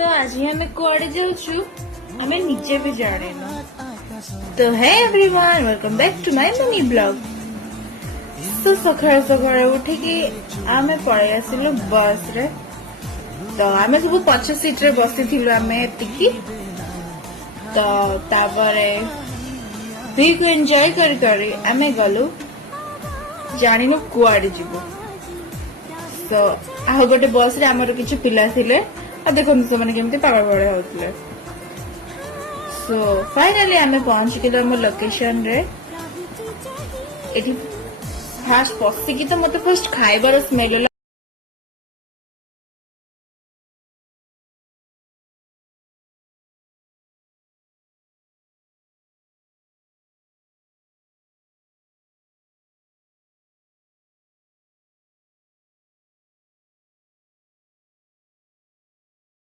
तो आज हमें कुआड़े जाऊछु हमें नीचे भी जाने ना तो है everyone welcome back to my mini blog तो सकाळ सकाळ उठी कि आमे पळै आसिलु बस रे तो आमे सब पछ सीट रे बसी थिलु आमे टिकी तो तापरे भी को एंजॉय करी आमे गलु जानिनु कुआड़े जीवो तो आ गोटे बस रे हमर किछ पिला थिले आ देखो से माने केमती पागल बड़े होतले सो फाइनली आमे पहुंच के हम लोकेशन रे एठी फास्ट पसी की तो मते फर्स्ट खाइबार स्मेल